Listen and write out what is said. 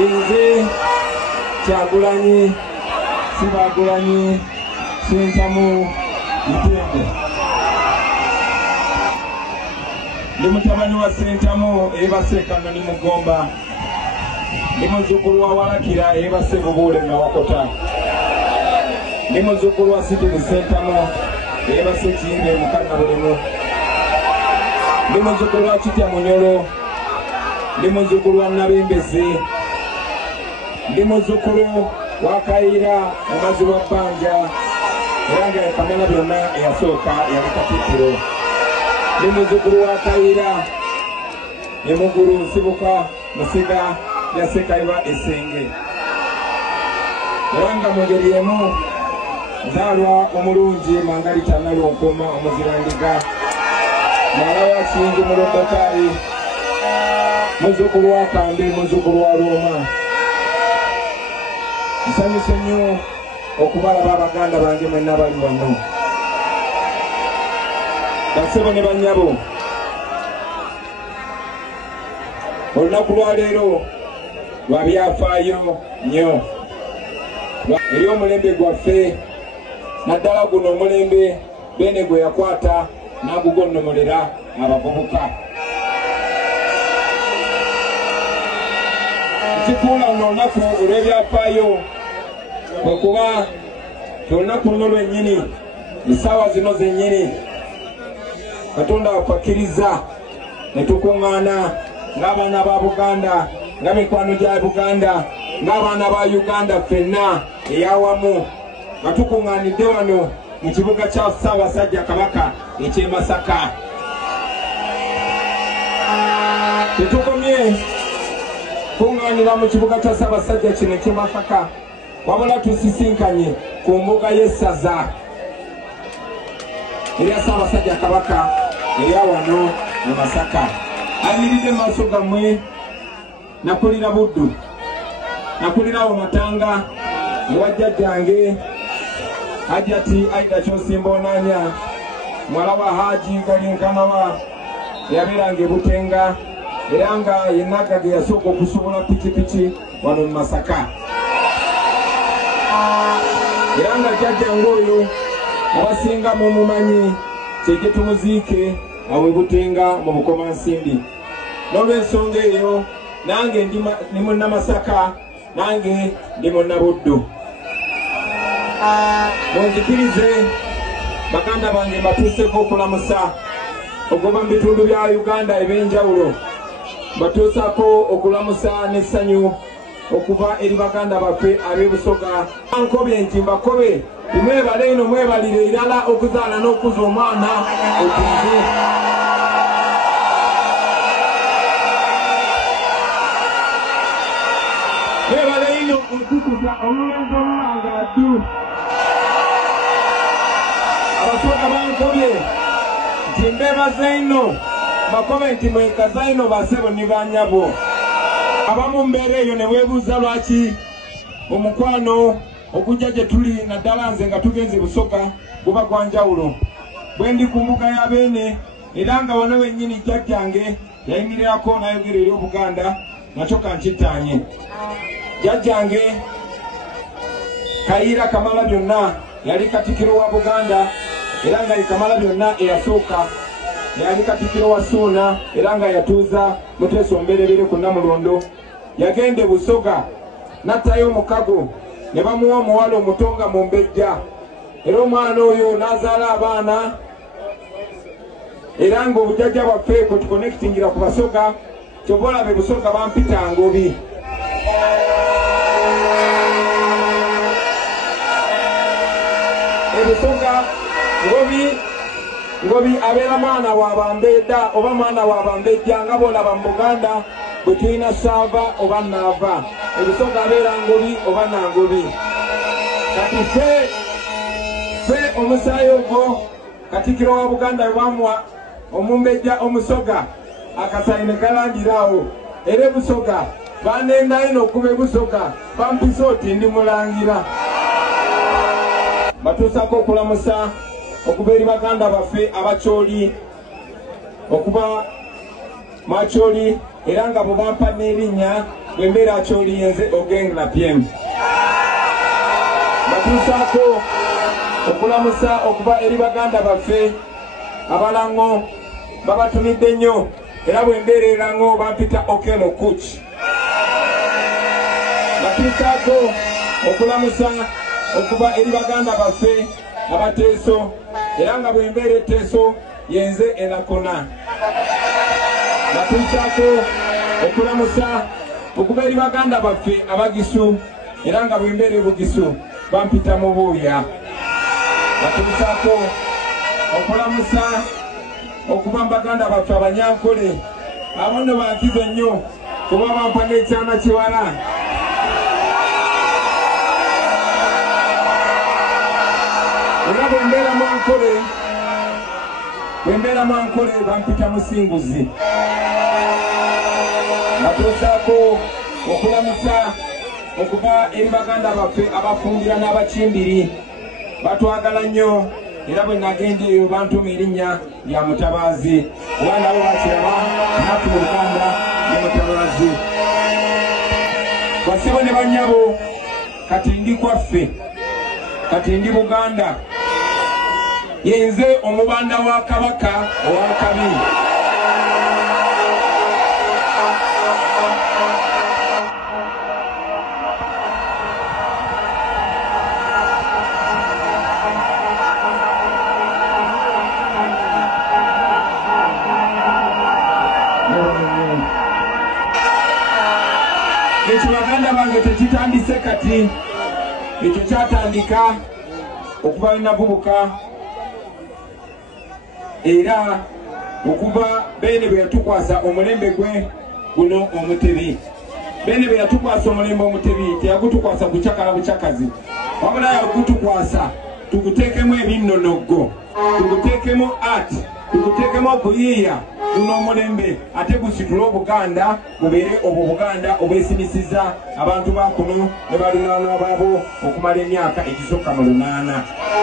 Inze Kyagulanyi Sibagulanyi Sentamu Mutende. Ndi mutabani wa Sentamu ebase Kanoni Mugomba. Ndi muzzukulu wa Walakira ebase Bubuule na Wakota. Ndi muzzukulu wa Sitini Sentamu ebase Kiyimbe Mukana Bulemu. Ndi muzzukulu wa Kitya Munyolo. Ndi muzzukulu wa Nabembezi. Ndi muzzukulu wa Kaira Omazi wa Bbanja era nga Kamala byonna eyasooka yali Katikkiro. Ndi muzzukulu wa Kaira Emugulu Nsibuka Musiga ya Ssekayba Essenge. Era nga mu ngeri emu nzaalwa omulungi Mangalita Nalonkoma Omuzirandiga mwala wa Kingi Mulondokali muzzukulu wa Kambe muzzukulu wa Roma. Nsanyuse nnyo okubalaba abaganda bange mwenna bali wano. Bassebo ne bannyabo, olunaku lwa leero lwa byafaayo nnyo eri omulembe gwaffe, naddala guno omulembe Beene gwe yakwata n'agugonnomolera abavubuka. Ekikuula luno olunaku olw'ebyafaayo kwe kuba olunaku luno lwennyini, essaawa zino zennyini Katonda afakkiriza ne tukuŋŋaana ng'abaana ba Buganda, nga mikwano gya Buganda, ng'abaana ba Uganda ffenna eyawamu nga tukuŋŋaanidde wano mu kibuga kya Ssaabasajja Kabaka eky'e Masaka. Tetukomye kuŋŋaanira mu kibuga kya Ssaabasajja kino eky'e Masaka, wabula tusisinkanye ku mbuga y'essaza erya Ssaabasajja Kabaka erya wano mu Masaka. Ayimiridde mu maaso gammwe nakulira Buddu, nakulirawo Matanga ewa jjajjange Hajjati Aida Kyosimba Onaanya mwala wa Haji Galinkanawa eyabeeranga e Butenga era nga yennaga ge yasooka okusobola pikipiki wano mu Masaka. Era nga jjajjange oyo abasinga mumumanyi kyegye tumuziike awo e Butenga mu Bukomansimbi. N'olw'ensonga eyo nange ndi munnamasaka, nange ndi munnabuddu. Munzikirize baganda bange mbatuuseko okulamusa okuva mu bitundu bya Uganda eb'enjawulo, mbatuusako okulamusa n'essanyu okuva eri baganda baffe ab'e Busoga. Nkobye nti mbakobe mwebale eno mwebalire irala okuzaala n'okuza omwana otuze. Mwebale eno okukuza omulenzi omulangatu. Abasoga bankobye nti mbebaza eno, bakobe nti mwekaza eno basebo ne bannyabo. Abamu mbeera eyo ne weebuuza lwaki omukwano okujja gye tuli naddala nze nga tugenze Busoga guba gwa njawulo. Bwe ndi ku mbuga ya Beene era nga wano wennyini jjajjange yayimirirako n'ayogera eri Obuganda, nakyo kankittaanye. Jjajjange Kayiira Kamalabyonna yali Katikkiro wa Buganda era nga ye Kamalabyonna eyasooka, yali Katikkiro wa Ssuuna era nga yatuuza Muteesa Omberebere ku Namulondo. Yagenda e Busoga n'attayo omukago ne bamuwa omuwala omutonga mu mbejja, era omwana oyo n'azaala abaana, era nga obujjajja bwaffe kwe tukonekitingira ku Basoga kyova olaba e Busoga bampita Ngobi. E Busoga Ngobi abeera mwana wa Bambedda oba mwana wa Bambejja nga bw'olaba mu Buganda bwe tulina Saava oba Naava, e Busoga abeera Ngobi oba Nangobi. Kati ffe omusaayi ogwo Katikkiro wa Buganda bwe bamuwa Omumbejja Omusoga akasaayi ne kalandirawo, era e Busoga banenda ino okuba e Busoga bampisa oti ndi mulangira. Batuusako okulamusa okuva eri baganda baffe Abakyoli, okuba Makyoli era nga bwe bampa n'erinnya bwembeera akyoliyenze ogengla pm batuusaako okulamusa okuva eri baganda baffe abalango babatumidde nnyo era bwembeera erango bampita okelo kuch batuusaako okulamusa okuva eri baganda baffe abateeso era nga bwembeera etteeso yenze enakona batuusaako okulamusa okuva eri baganda baffe abagisu era nga bwembeera ebugisu bampita mu buuya batuusaako okulamusa okuva mu baganda baffe abanyankole abono bankizo nnyo kuba bampa n'ekyana kiwala era bwembeera mwankole bampita musinguzi batuusaako okulamusa okuva eri baganda baffe abafumbira n'abakimbiri batwagala nnyo era bwe nagenda eyo bantuma erinnya lya Mutabaazi kuba nabo bakiraba naffe mu Buganda ne Mutabaazi basibo ne bannyabo kati ndi kwaffe kati ndi Buganda yenze omubanda wa Kabaka owakabi ekyo baganda bange tekitandise kati ekyo kyatandika okuva navubuka era okuva bene bwe yatukwasa omulembe gwe guno omutebi bene bwe yatukwasa omulembe omutebi teyagutukwasa kucakala bucakazi wabula yagutukwasa tuguteekemu ebinnonogo tuguteekemu art tuguteekemu okuyiiya guno omulembe ate gusitule obuganda bubeere obwo Buganda obwesimisiza abantu bakuno ne balinaana baabo okumala emyaka egisooka mu 8